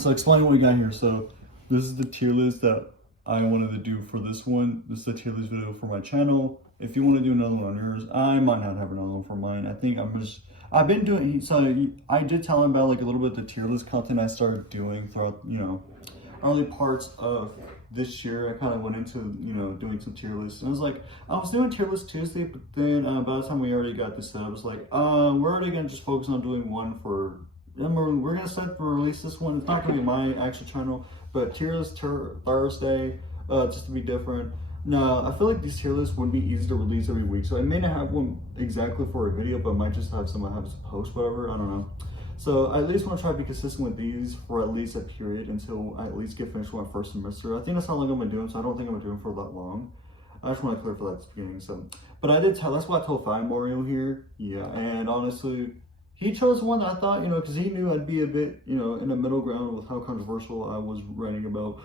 So explain what we got here. So this is the tier list that I wanted to do for this one. This is the tier list video for my channel. If you want to do another one on yours, I might not have another one for mine. I think I've been doing, so I did tell him about like a little bit of the tier list content I started doing throughout, early parts of this year. I kind of went into, doing some tier lists. And I was like, I was doing tier list Tuesday, but then by the time we already got this set, I was like, we're already going to just focus on doing one for, we're going to set for release this one. It's not going to be my actual channel, but tier list Thursday, just to be different. No, I feel like these tier lists would be easy to release every week, so I may not have one exactly for a video, but I might just have some I have to post, whatever, I don't know. So I at least want to try to be consistent with these for at least a period until I at least get finished with my first semester. I think that's how long I'm going to do them, so I don't think I'm going to do them for that long. I just want to clarify that at the beginning. So, but I did tell, that's why I told Fire Mario here. Yeah, and honestly, he chose one that I thought, because he knew I'd be a bit, in the middle ground with how controversial I was writing about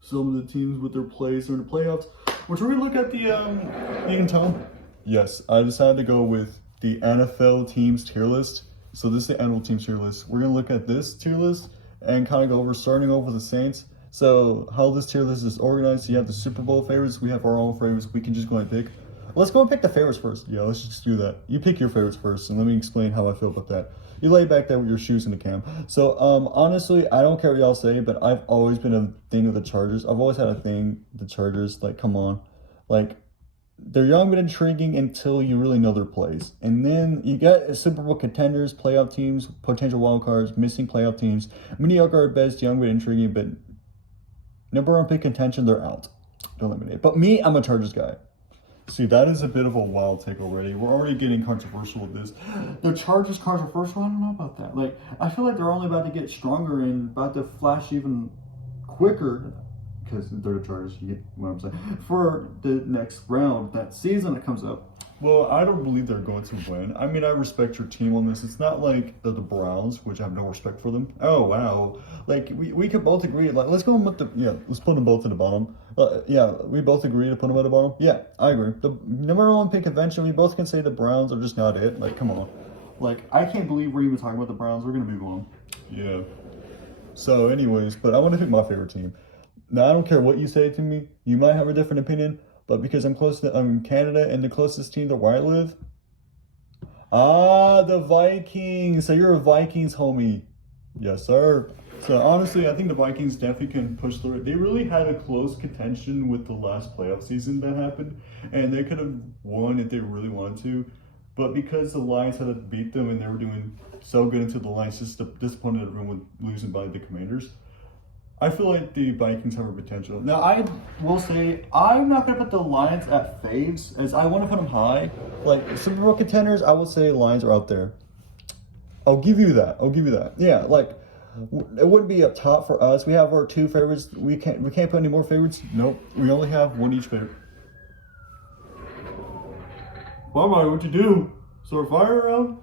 some of the teams with their plays during the playoffs. Which we're gonna look at the, you can tell. Yes, I decided to go with the NFL teams tier list. So this is the NFL teams tier list. We're gonna look at this tier list and kind of go over, starting over the Saints. So how this tier list is organized, you have the Super Bowl favorites, we have our own favorites, we can just go and pick. Let's go and pick the favorites first. Yeah, let's just do that. You pick your favorites first, and let me explain how I feel about that. You lay back there with your shoes in the cam. So, honestly, I don't care what y'all say, but I've always been a thing of the Chargers. I've always had a thing, the Chargers, like, come on. Like, they're young but intriguing until you really know their plays. And then you got Super Bowl contenders, playoff teams, potential wild cards, missing playoff teams, mediocre at best, young but intriguing, but number one pick contention, they're out. Don't eliminate. But me, I'm a Chargers guy. See, that is a bit of a wild take already. We're already getting controversial with this. The Chargers controversial? I don't know about that. Like, I feel like they're only about to get stronger and about to flash even quicker, because they're the Chargers, you get what I'm saying, for the next round, that season that comes up. Well, I don't believe they're going to win. I mean, I respect your team on this. It's not like the Browns, which I have no respect for them. Oh, wow. Like, we could both agree. Like, let's go with let's put them both at the bottom. Yeah, we both agree to put them at the bottom. Yeah, I agree. The number one pick convention, we both can say the Browns are just not it. Like, come on. Like, I can't believe we're even talking about the Browns. We're going to move on. Yeah. So, anyways, but I want to pick my favorite team. Now, I don't care what you say to me. You might have a different opinion. But because I'm close to Canada and the closest team to where I live, the Vikings. So you're a Vikings homie. Yes, sir. So honestly, I think the Vikings definitely can push through it. They really had a close contention with the last playoff season that happened, and they could have won if they really wanted to. But because the Lions had to beat them and they were doing so good until the Lions just disappointed everyone with losing by the Commanders, I feel like the Vikings have a potential. Now, I will say, I'm not going to put the Lions at faves, as I want to put them high. Like, Super Bowl contenders, I would say Lions are out there. I'll give you that. Yeah, like, it wouldn't be up top for us. We have our two favorites. We can't put any more favorites. Nope. We only have one each favorite. Bye-bye, what'd you do? Start a fire around?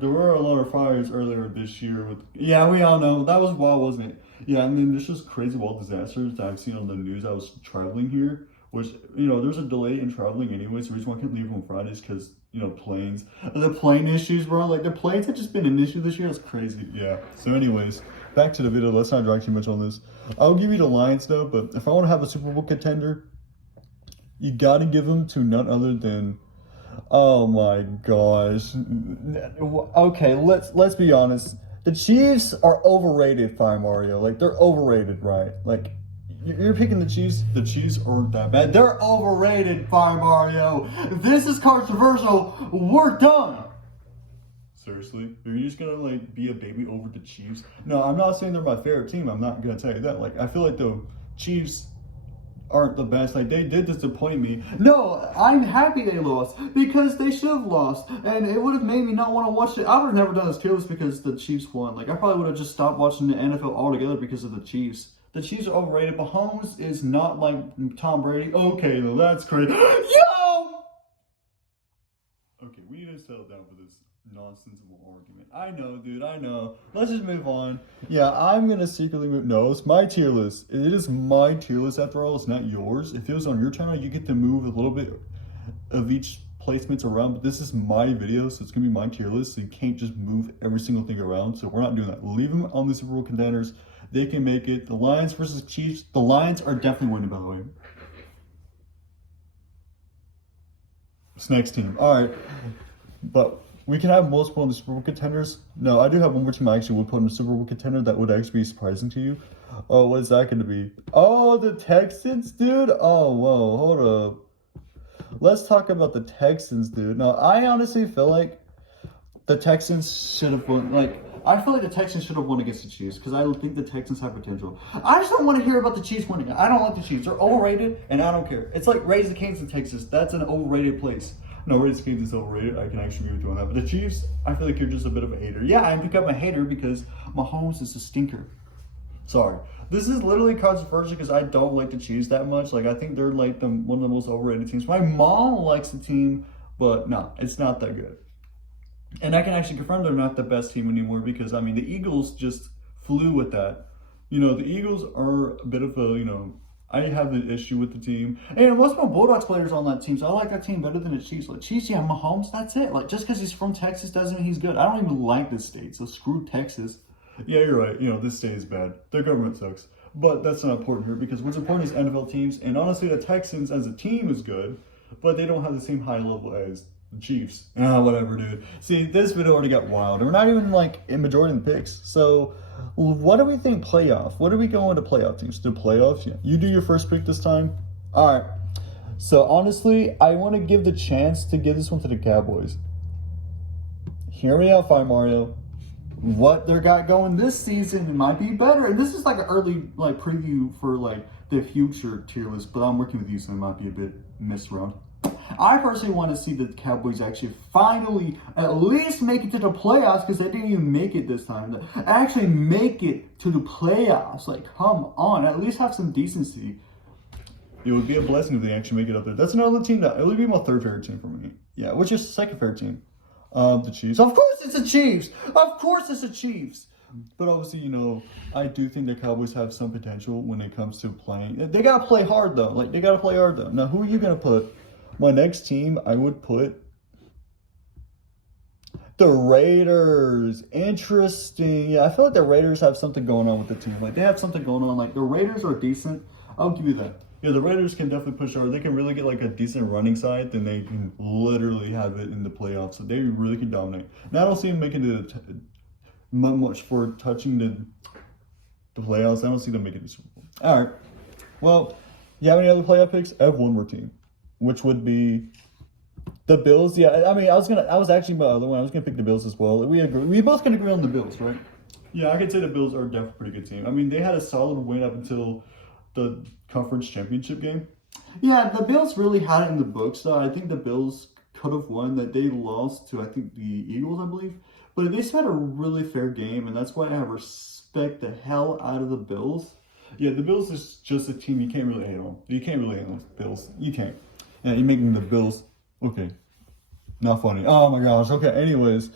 There were a lot of fires earlier this year. Yeah, we all know. That was wild, wasn't it? Yeah, I mean, there's just crazy wild disasters that I've seen on the news. I was traveling here, which, there's a delay in traveling anyways. The reason why I couldn't leave on Fridays because, planes. The plane issues, bro. Like, the planes have just been an issue this year. It's crazy. Yeah. So anyways, back to the video. Let's not drag too much on this. I'll give you the Lions, though, but if I want to have a Super Bowl contender, you got to give them to none other than... Oh my gosh. Okay, let's be honest. The Chiefs are overrated, Fire Mario. Like, they're overrated, right? Like, you're picking the Chiefs. The Chiefs aren't that bad. They're overrated, Fire Mario. This is controversial. We're done. Seriously? Are you just gonna, be a baby over the Chiefs? No, I'm not saying they're my favorite team. I'm not gonna tell you that. Like, I feel like the Chiefs aren't the best. Like, they did disappoint me. No, I'm happy they lost because they should have lost, and it would have made me not want to watch it. I would have never done this tier list because the Chiefs won. Like, I probably would have just stopped watching the NFL altogether because of the Chiefs. The Chiefs are overrated. Mahomes is not like Tom Brady. Okay, though, that's crazy. Yo! Okay, we need to settle down for this nonsensical argument. I know, dude, I know. Let's just move on. Yeah, I'm gonna secretly move. No, it's my tier list. It is my tier list after all. It's not yours. If it was on your channel, you get to move a little bit of each placements around, but this is my video, so it's gonna be my tier list, so you can't just move every single thing around. So we're not doing that. Leave them on the Super Bowl contenders. They can make it. The Lions versus Chiefs. The Lions are definitely winning, by the way. This next team. All right, but we can have multiple in the Super Bowl contenders. No, I do have one more team I actually would put in the Super Bowl contender that would actually be surprising to you. Oh, what is that going to be? Oh, the Texans, dude. Oh, whoa, hold up. Let's talk about the Texans, dude. Now, I honestly feel like the Texans should have won. Like, I feel like the Texans should have won against the Chiefs because I think the Texans have potential. I just don't want to hear about the Chiefs winning. I don't like the Chiefs. They're overrated, and I don't care. It's like Raising Cane's in Texas. That's an overrated place. No, Raising Cane's is overrated. I can actually agree with you on that. But the Chiefs, I feel like you're just a bit of a hater. Yeah, I become a hater because Mahomes is a stinker. Sorry. This is literally controversial because I don't like the Chiefs that much. Like, I think they're like one of the most overrated teams. My mom likes the team, but no, it's not that good. And I can actually confirm they're not the best team anymore because, I mean, the Eagles just flew with that. You know, the Eagles are a bit of a, I have an issue with the team. And most of my Bulldogs players on that team, so I like that team better than the Chiefs. Like, Chiefs, yeah, Mahomes, that's it. Like, just because he's from Texas doesn't mean he's good. I don't even like this state, so screw Texas. Yeah, you're right. This state is bad. Their government sucks. But that's not important here because what's important is NFL teams. And honestly, the Texans as a team is good, but they don't have the same high level as the Chiefs. Whatever, dude. See, this video already got wild. We're not even like in majority of the picks. So, what do we think playoff? What are we going to playoff teams? To playoffs? Yeah. You do your first pick this time? All right. So, honestly, I want to give the chance to give this one to the Cowboys. Hear me out, Fire Mario. What they got going this season might be better. And this is like an early preview for the future tier list, but I'm working with you, so it might be a bit missed around. I personally want to see the Cowboys actually finally at least make it to the playoffs because they didn't even make it this time. Actually make it to the playoffs. Like, come on, at least have some decency. It would be a blessing if they actually make it up there. That's another team that it would be my third favorite team for me. Yeah, which is the second favorite team. The Chiefs. Of course it's the Chiefs. Of course it's the Chiefs. But obviously, I do think the Cowboys have some potential when it comes to playing. They got to play hard, though. They got to play hard, though. Now, who are you going to put? My next team, I would put the Raiders. Interesting. Yeah, I feel like the Raiders have something going on with the team. They have something going on. The Raiders are decent. I'll give you that. Yeah, the Raiders can definitely push hard. They can really get a decent running side, then they can literally have it in the playoffs. So they really can dominate. Now I don't see them making it much for touching the playoffs. I don't see them making the Super Bowl. All right. Well, you have any other playoff picks? I have one more team, which would be the Bills. Yeah, I mean, I was actually my other one. I was gonna pick the Bills as well. We agree. We both can agree on the Bills, right? Yeah, I could say the Bills are definitely a pretty good team. I mean, they had a solid win up until the conference championship game. Yeah, the Bills really had it in the books, though. I think the Bills could have won. That they lost to, I think, the Eagles, I believe. But they still had a really fair game, and that's why I respect the hell out of the Bills. Yeah, the Bills is just a team you can't really hate on. You can't really hate on the Bills. You can't. Yeah, you're making the Bills. Okay. Not funny. Oh my gosh. Okay, anyways.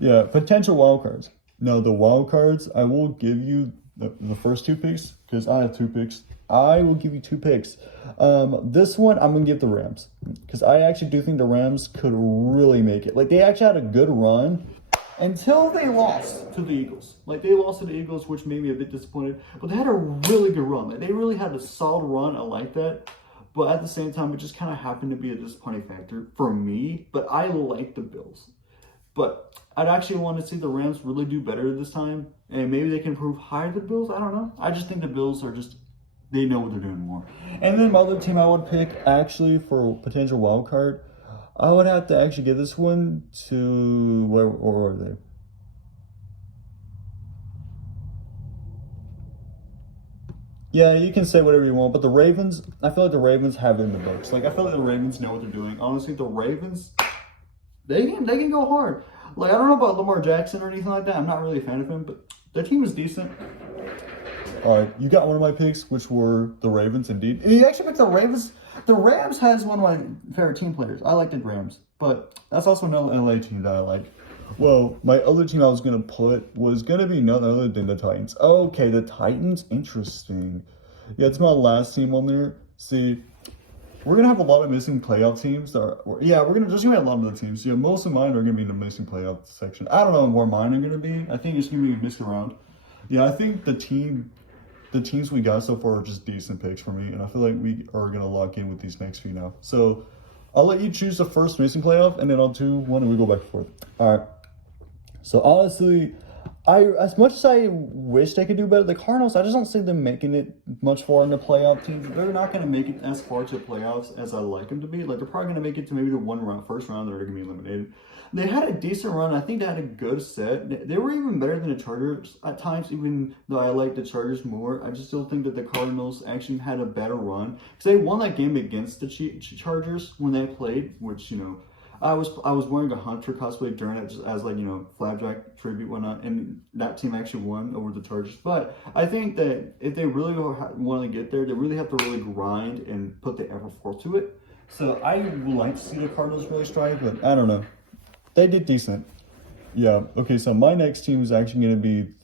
Yeah, potential wild cards. Now, the wild cards, I will give you the first two picks because I have two picks. I will give you two picks. This one, I'm going to give the Rams because I actually do think the Rams could really make it. They actually had a good run until they lost to the Eagles. They lost to the Eagles, which made me a bit disappointed. But they had a really good run. They really had a solid run. I like that. But at the same time, it just kind of happened to be a disappointing factor for me. But I like the Bills. But I'd actually want to see the Rams really do better this time. And maybe they can improve higher than the Bills. I don't know. I just think the Bills are just... they know what they're doing more. And then my other team I would pick, actually, for potential wild card, I would have to actually give this one to... where are they? Yeah, you can say whatever you want, but the Ravens, I feel like the Ravens have it in the books. I feel like the Ravens know what they're doing. Honestly, the Ravens, they can go hard. I don't know about Lamar Jackson or anything like that. I'm not really a fan of him, but their team is decent. All right, you got one of my picks, which were the Ravens, indeed. You actually picked the Ravens. The Rams has one of my favorite team players. I like the Rams, but that's also another LA team that I like. Well, my other team I was going to put was going to be none other than the Titans. Okay, the Titans? Interesting. Yeah, it's my last team on there. See, we're gonna have a lot of missing playoff teams. Yeah, we're gonna have a lot of the teams. Yeah, most of mine are gonna be in the missing playoff section. I don't know where mine are gonna be. I think it's gonna be mixed around. Yeah, I think the teams we got so far are just decent picks for me, and I feel like we are gonna lock in with these next few now. So I'll let you choose the first missing playoff, and then I'll do one, and we go back and forth. All right. So honestly, as much as I wish they could do better, the Cardinals, I just don't see them making it much far in the playoff teams. They're not going to make it as far to the playoffs as I like them to be. Like, they're probably going to make it to maybe the first round, they're going to be eliminated. They had a decent run. I think they had a good set. They were even better than the Chargers at times, even though I like the Chargers more. I just still think that the Cardinals actually had a better run. Because they won that game against the Chargers when they played, which, I was wearing a Hunter cosplay during it just as Flapjack tribute whatnot, and that team actually won over the Chargers. But I think that if they really want to get there, they really have to really grind and put the effort forth to it. So I would like to see the Cardinals really strive, but I don't know. They did decent. Yeah. Okay. So my next team is actually going to be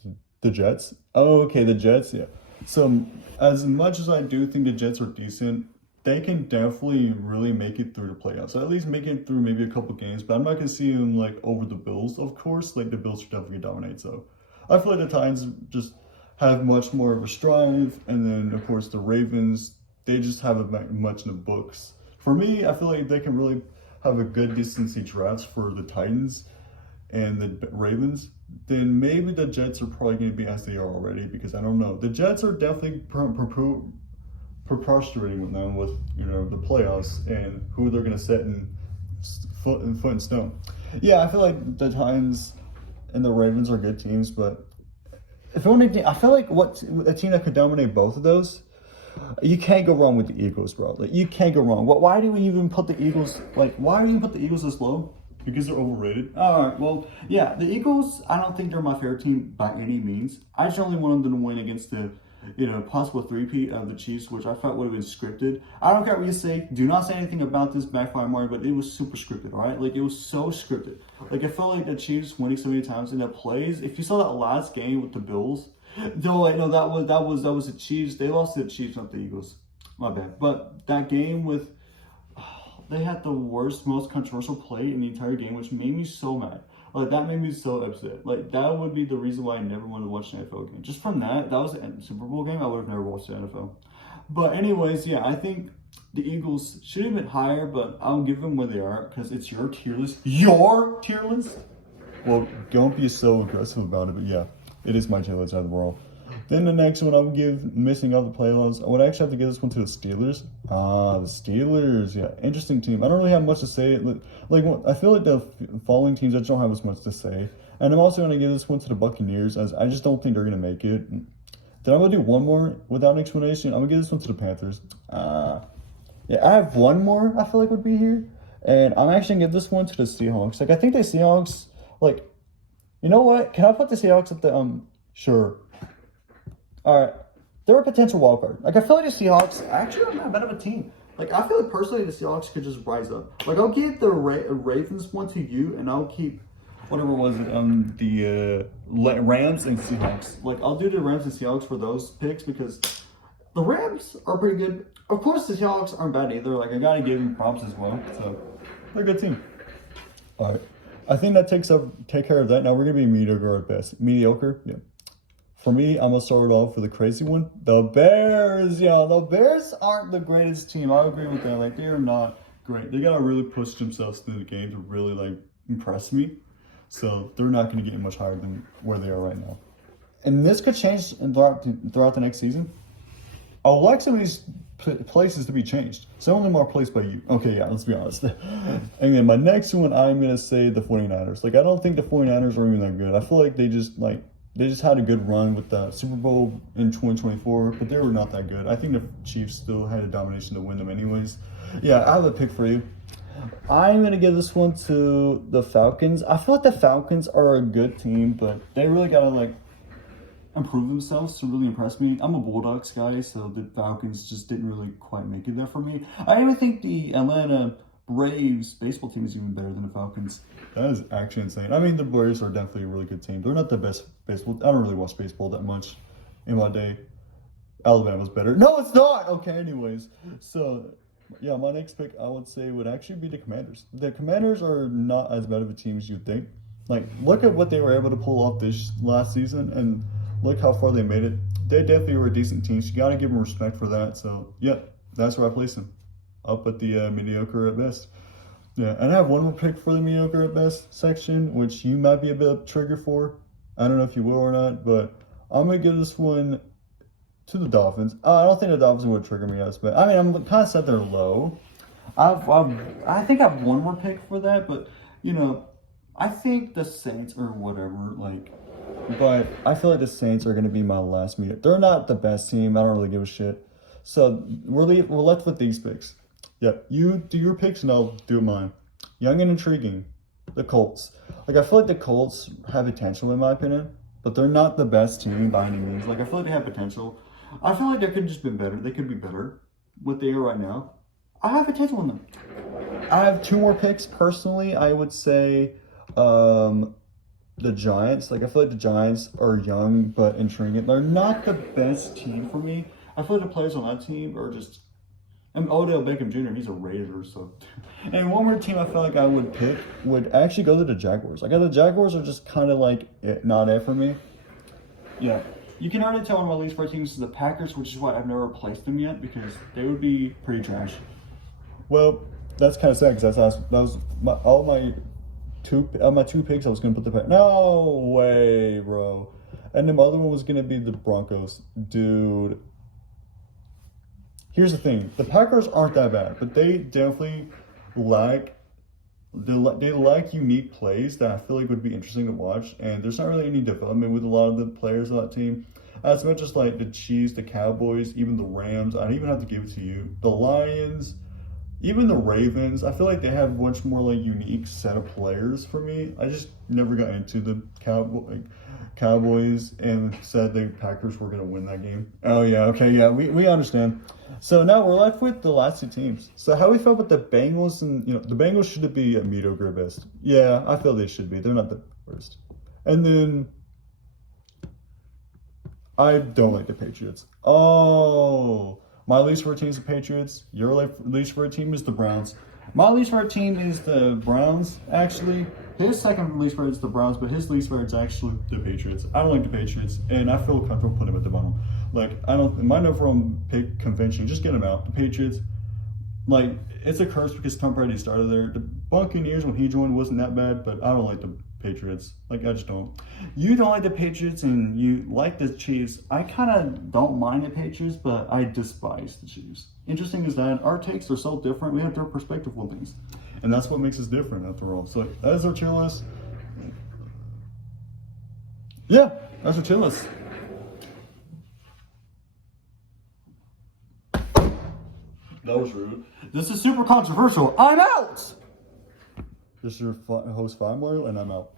the Jets. Oh, okay. The Jets. Yeah. So as much as I do think the Jets are decent, they can definitely really make it through the playoffs. So at least make it through maybe a couple games. But I'm not going to see them over the Bills, of course. The Bills are definitely going to dominate. So I feel like the Titans just have much more of a strive. And then, of course, the Ravens, they just have much in the books. For me, I feel like they can really have a good decency drafts for the Titans and the Ravens. Then maybe the Jets are probably going to be as they are already, because I don't know. The Jets are definitely preposterous with them with the playoffs and who they're going to set in foot in stone. Yeah, I feel like the Titans and the Ravens are good teams, but if only I feel like a team that could dominate both of those, you can't go wrong with the Eagles, bro. You can't go wrong. Why do we even put the Eagles why do you put the Eagles this low? Because they're overrated. All right, well, yeah, the Eagles, I don't think they're my favorite team by any means. I just only wanted them to win against the possible three-peat of the Chiefs, which I thought would have been scripted. I don't care what you say. Do not say anything about this backfire Mario, but it was super scripted, all right? It was so scripted. I felt like the Chiefs winning so many times in the plays. If you saw that last game with the Bills, no, that was the Chiefs. They lost to the Chiefs, not the Eagles. My bad. But that game they had the worst, most controversial play in the entire game, which made me so mad. That made me so upset. That would be the reason why I never wanted to watch an NFL game. Just from that was the Super Bowl game, I would have never watched the NFL. But anyways, yeah, I think the Eagles should have been higher, but I'll give them where they are because it's your tier list. Your tier list? Well, don't be so aggressive about it, but yeah, it is my tier list out of the world. Then the next one I would give, missing out the playoffs, I would actually have to give this one to the Steelers. The Steelers, yeah, interesting team. I don't really have much to say. I feel like the following teams, I just don't have as much to say. And I'm also going to give this one to the Buccaneers, as I just don't think they're going to make it. Then I'm going to do one more without an explanation. I'm going to give this one to the Panthers. Yeah, I have one more I feel like would be here. And I'm actually going to give this one to the Seahawks. I think the Seahawks, you know what? Can I put the Seahawks at the, sure. All right, they're a potential wild card. I feel like the Seahawks actually aren't that bad of a team. I feel like personally the Seahawks could just rise up. I'll give the Ravens one to you, and I'll keep whatever was it the Rams and Seahawks. I'll do the Rams and Seahawks for those picks because the Rams are pretty good. Of course, the Seahawks aren't bad either. I gotta give them props as well. So they're a good team. All right, I think that take care of that. Now we're gonna be mediocre at best. Mediocre, yeah. For me, I'm going to start off with a crazy one. The Bears, the Bears aren't the greatest team. I agree with that. They are not great. They got to really push themselves through the game to really, impress me. So they're not going to get much higher than where they are right now. And this could change throughout the next season. I would like some of these places to be changed. Some of them are placed by you. Okay, yeah, let's be honest. And then my next one, I'm going to say the 49ers. I don't think the 49ers are even that good. I feel like they just had a good run with the Super Bowl in 2024, but they were not that good. I think the Chiefs still had a domination to win them anyways. Yeah, I have a pick for you. I'm going to give this one to the Falcons. I feel like the Falcons are a good team, but they really got to, improve themselves to really impress me. I'm a Bulldogs guy, so the Falcons just didn't really quite make it there for me. I even think the Atlanta Braves baseball team is even better than the Falcons. That is actually insane. The Braves are definitely a really good team. They're not the best baseball. I don't really watch baseball that much in my day. Alabama's better. No, it's not. Okay, anyways. So, Yeah, my next pick I would say would actually be the Commanders. The Commanders are not as bad of a team as you'd think. Like, look at what they were able to pull off this last season, and look how far they made it. They definitely were a decent team. So you gotta give them respect for that. So yeah, that's where I place them, up at the mediocre at best. Yeah, and I have one more pick for the mediocre at best section, which you might be a bit of a trigger for. I don't know if you will or not, but I'm gonna give this one to the Dolphins. I don't think the Dolphins would trigger me as but I mean, I'm kind of set there low. I think I have one more pick for that, but you know, I think the Saints or whatever, like, but I feel like the Saints are going to be my last meet. They're not the best team. I don't really give a shit. So we're left with these picks. Yep, you do your picks and I'll do mine. Young and intriguing, the Colts. Like, I feel like the Colts have potential in my opinion, but they're not the best team by any means. Like, I feel like they have potential. I feel like they could just been better. They could be better. What they are right now, I have potential in them. I have two more picks personally. I would say the Giants. Like, I feel like the Giants are young but intriguing. They're not the best team for me. I feel like the players on that team are just. And Odell Beckham Jr., he's a Razor, so. And one more team I feel like I would pick would actually go to the Jaguars. Like, the Jaguars are just kind of like not it for me. Yeah. You can already tell one of my least favorite teams is the Packers, which is why I've never placed them yet, because they would be pretty trash. Well, that's kind of sad because that was my two picks. I was gonna put the Packers. No way, bro. And the other one was gonna be the Broncos, dude. Here's the thing: the Packers aren't that bad, but they definitely lack. They lack unique plays that I feel like would be interesting to watch, and there's not really any development with a lot of the players on that team. As much as like the Chiefs, the Cowboys, even the Rams, I'd even have to give it to you. The Lions, even the Ravens, I feel like they have much more like unique set of players for me. I just never got into the Cowboys and said the Packers were gonna win that game. Oh yeah, okay, yeah, we understand. So now we're left with the last two teams. So how we felt with the Bengals, and the Bengals should be a mediocre at best. Yeah, I feel they should be. They're not the worst. And then I don't like the Patriots. Oh, my least favorite team is the Patriots. Your least favorite team is the Browns. My least favorite team is the Browns, actually. His second least favorite is the Browns, but his least favorite is actually the Patriots. I don't like the Patriots, and I feel comfortable putting them at the bottom. Like, I don't, in my number one pick convention, just get them out. The Patriots, like, it's a curse because Tom Brady started there. The Buccaneers, when he joined, wasn't that bad, but I don't like the Patriots. Like, I just don't. You don't like the Patriots and you like the Chiefs. I kind of don't mind the Patriots, but I despise the Chiefs. Interesting is that our takes are so different. We have different perspective on things. And that's what makes us different after all. So that is our tier list. Yeah, that's our tier list. That was rude. This is super controversial. I'm out! This is your host, Fine World, and I'm out.